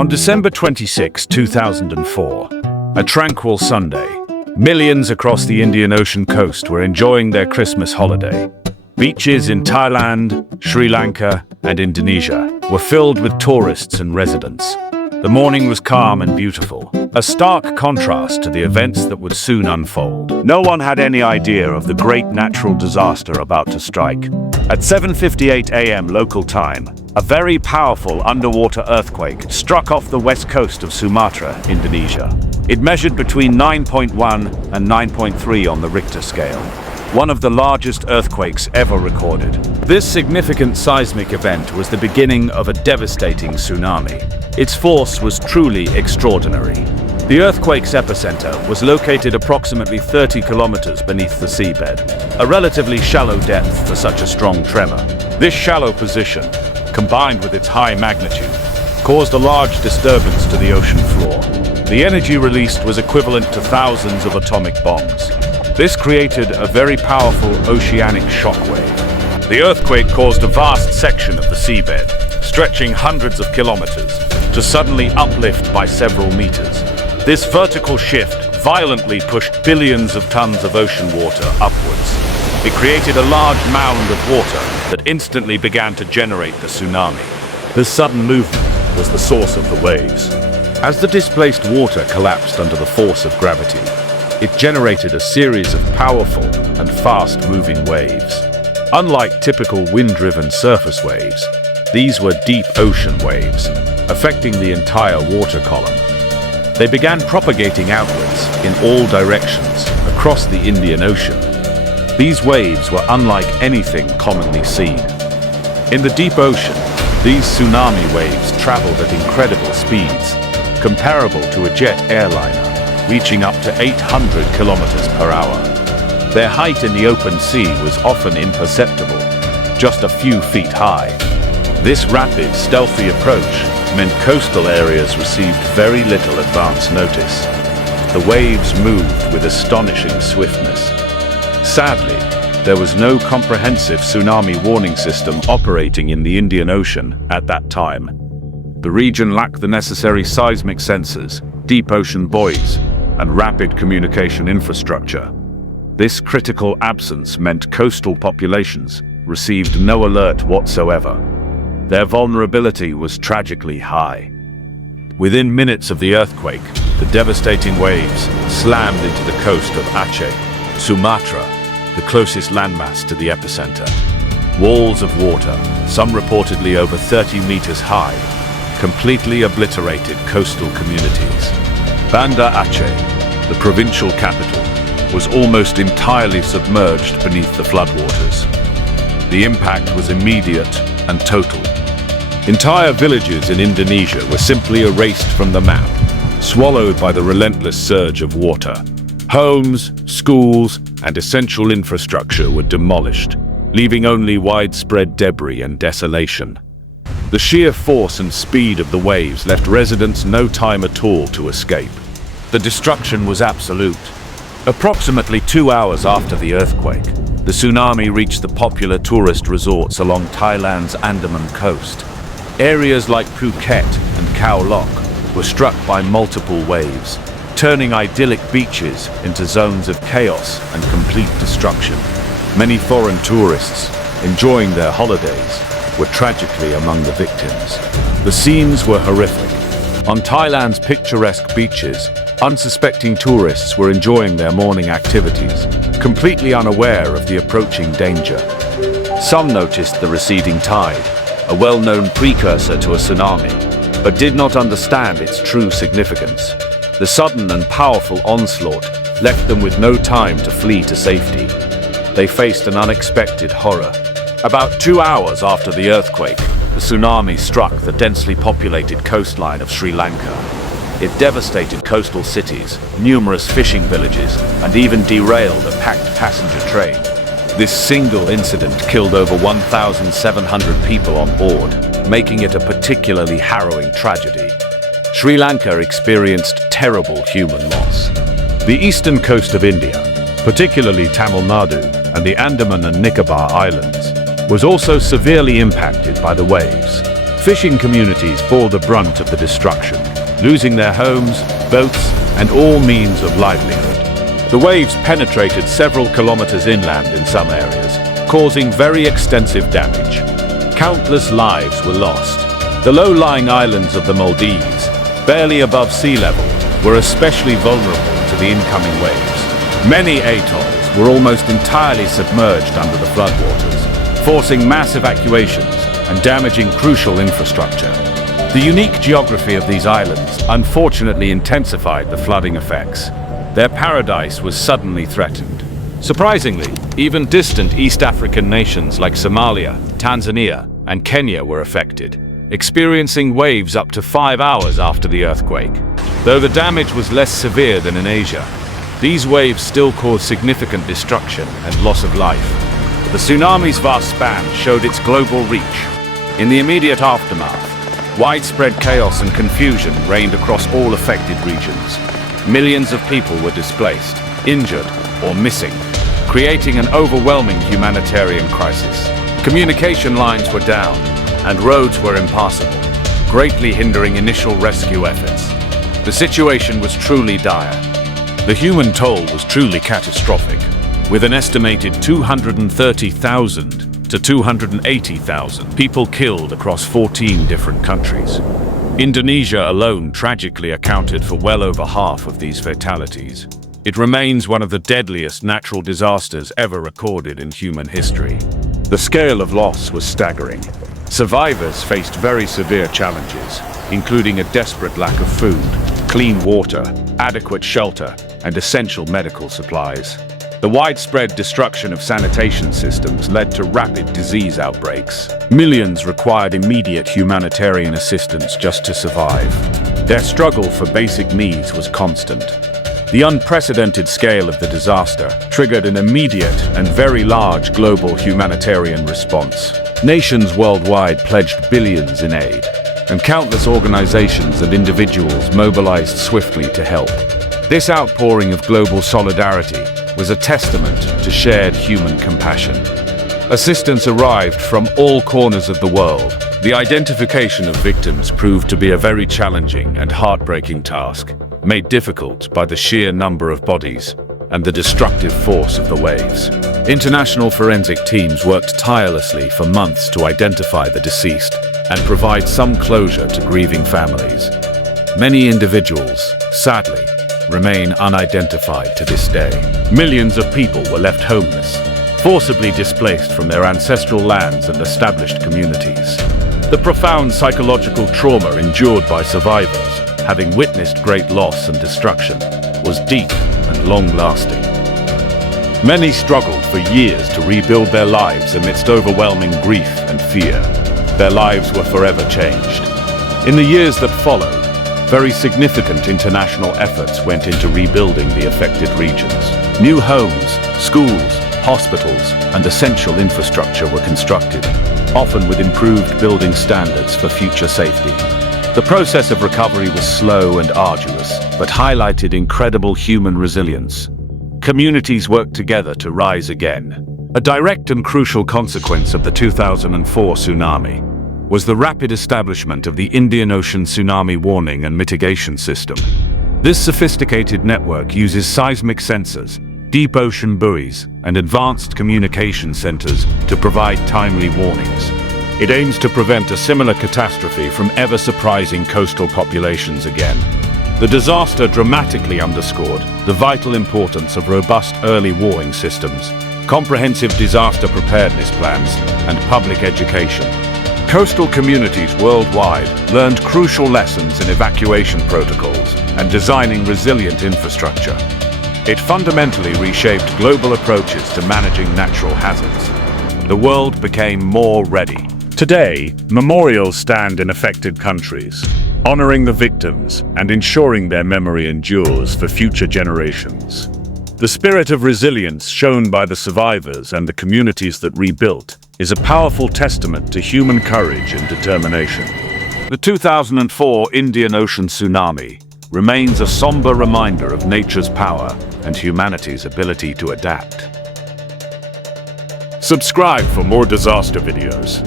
On December 26, 2004, a tranquil Sunday, millions across the Indian Ocean coast were enjoying their Christmas holiday. Beaches in Thailand, Sri Lanka, and Indonesia were filled with tourists and residents. The morning was calm and beautiful, a stark contrast to the events that would soon unfold. No one had any idea of the great natural disaster about to strike. At 7:58 a.m. local time, a very powerful underwater earthquake struck off the west coast of Sumatra, Indonesia. It measured between 9.1 and 9.3 on the Richter scale, one of the largest earthquakes ever recorded. This significant seismic event was the beginning of a devastating tsunami. Its force was truly extraordinary. The earthquake's epicenter was located approximately 30 kilometers beneath the seabed, a relatively shallow depth for such a strong tremor. This shallow position, combined with its high magnitude, caused a large disturbance to the ocean floor. The energy released was equivalent to thousands of atomic bombs. This created a very powerful oceanic shockwave. The earthquake caused a vast section of the seabed, stretching hundreds of kilometers, to suddenly uplift by several meters. This vertical shift violently pushed billions of tons of ocean water upwards. It created a large mound of water that instantly began to generate the tsunami. This sudden movement was the source of the waves. As the displaced water collapsed under the force of gravity, it generated a series of powerful and fast-moving waves. Unlike typical wind-driven surface waves, these were deep ocean waves, affecting the entire water column. They began propagating outwards in all directions across the Indian Ocean. These waves were unlike anything commonly seen. In the deep ocean, these tsunami waves traveled at incredible speeds, comparable to a jet airliner, reaching up to 800 kilometers per hour. Their height in the open sea was often imperceptible, just a few feet high. This rapid, stealthy approach meant coastal areas received very little advance notice. The waves moved with astonishing swiftness. Sadly, there was no comprehensive tsunami warning system operating in the Indian Ocean at that time. The region lacked the necessary seismic sensors, deep ocean buoys, and rapid communication infrastructure. This critical absence meant coastal populations received no alert whatsoever. Their vulnerability was tragically high. Within minutes of the earthquake, the devastating waves slammed into the coast of Aceh, Sumatra, the closest landmass to the epicenter. Walls of water, some reportedly over 30 meters high, completely obliterated coastal communities. Banda Aceh, the provincial capital, was almost entirely submerged beneath the floodwaters. The impact was immediate and total. Entire villages in Indonesia were simply erased from the map, swallowed by the relentless surge of water. Homes, schools, and essential infrastructure were demolished, leaving only widespread debris and desolation. The sheer force and speed of the waves left residents no time at all to escape. The destruction was absolute. Approximately 2 hours after the earthquake, the tsunami reached the popular tourist resorts along Thailand's Andaman coast. Areas like Phuket and Khao Lak were struck by multiple waves, turning idyllic beaches into zones of chaos and complete destruction. Many foreign tourists, enjoying their holidays, were tragically among the victims. The scenes were horrific. On Thailand's picturesque beaches, unsuspecting tourists were enjoying their morning activities, completely unaware of the approaching danger. Some noticed the receding tide, a well-known precursor to a tsunami, but did not understand its true significance. The sudden and powerful onslaught left them with no time to flee to safety. They faced an unexpected horror. About 2 hours after the earthquake, the tsunami struck the densely populated coastline of Sri Lanka. It devastated coastal cities, numerous fishing villages, and even derailed a packed passenger train. This single incident killed over 1,700 people on board, making it a particularly harrowing tragedy. Sri Lanka experienced terrible human loss. The eastern coast of India, particularly Tamil Nadu and the Andaman and Nicobar Islands, was also severely impacted by the waves. Fishing communities bore the brunt of the destruction, losing their homes, boats, and all means of livelihood. The waves penetrated several kilometers inland in some areas, causing very extensive damage. Countless lives were lost. The low-lying islands of the Maldives, barely above sea level, were especially vulnerable to the incoming waves. Many atolls were almost entirely submerged under the floodwaters, forcing mass evacuations and damaging crucial infrastructure. The unique geography of these islands unfortunately intensified the flooding effects. Their paradise was suddenly threatened. Surprisingly, even distant East African nations like Somalia, Tanzania, and Kenya were affected, experiencing waves up to 5 hours after the earthquake. Though the damage was less severe than in Asia, these waves still caused significant destruction and loss of life. The tsunami's vast span showed its global reach. In the immediate aftermath, widespread chaos and confusion reigned across all affected regions. Millions of people were displaced, injured, or missing, creating an overwhelming humanitarian crisis. Communication lines were down, and roads were impassable, greatly hindering initial rescue efforts. The situation was truly dire. The human toll was truly catastrophic, with an estimated 230,000 to 280,000 people killed across 14 different countries. Indonesia alone tragically accounted for well over half of these fatalities. It remains one of the deadliest natural disasters ever recorded in human history. The scale of loss was staggering. Survivors faced very severe challenges, including a desperate lack of food, clean water, adequate shelter, and essential medical supplies. The widespread destruction of sanitation systems led to rapid disease outbreaks. Millions required immediate humanitarian assistance just to survive. Their struggle for basic needs was constant. The unprecedented scale of the disaster triggered an immediate and very large global humanitarian response. Nations worldwide pledged billions in aid, and countless organizations and individuals mobilized swiftly to help. This outpouring of global solidarity was a testament to shared human compassion. Assistance arrived from all corners of the world. The identification of victims proved to be a very challenging and heartbreaking task, made difficult by the sheer number of bodies and the destructive force of the waves. International forensic teams worked tirelessly for months to identify the deceased and provide some closure to grieving families. Many individuals, sadly, remain unidentified to this day. Millions of people were left homeless, forcibly displaced from their ancestral lands and established communities. The profound psychological trauma endured by survivors, having witnessed great loss and destruction, was deep and long-lasting. Many struggled for years to rebuild their lives amidst overwhelming grief and fear. Their lives were forever changed. In the years that followed, very significant international efforts went into rebuilding the affected regions. New homes, schools, hospitals, and essential infrastructure were constructed, often with improved building standards for future safety. The process of recovery was slow and arduous, but highlighted incredible human resilience. Communities worked together to rise again. A direct and crucial consequence of the 2004 tsunami was the rapid establishment of the Indian Ocean Tsunami Warning and Mitigation System. This sophisticated network uses seismic sensors, deep ocean buoys, and advanced communication centers to provide timely warnings. It aims to prevent a similar catastrophe from ever surprising coastal populations again. The disaster dramatically underscored the vital importance of robust early warning systems, comprehensive disaster preparedness plans, and public education. Coastal communities worldwide learned crucial lessons in evacuation protocols and designing resilient infrastructure. It fundamentally reshaped global approaches to managing natural hazards. The world became more ready. Today, memorials stand in affected countries, honoring the victims and ensuring their memory endures for future generations. The spirit of resilience shown by the survivors and the communities that rebuilt is a powerful testament to human courage and determination. The 2004 Indian Ocean Tsunami remains a somber reminder of nature's power and humanity's ability to adapt. Subscribe for more disaster videos.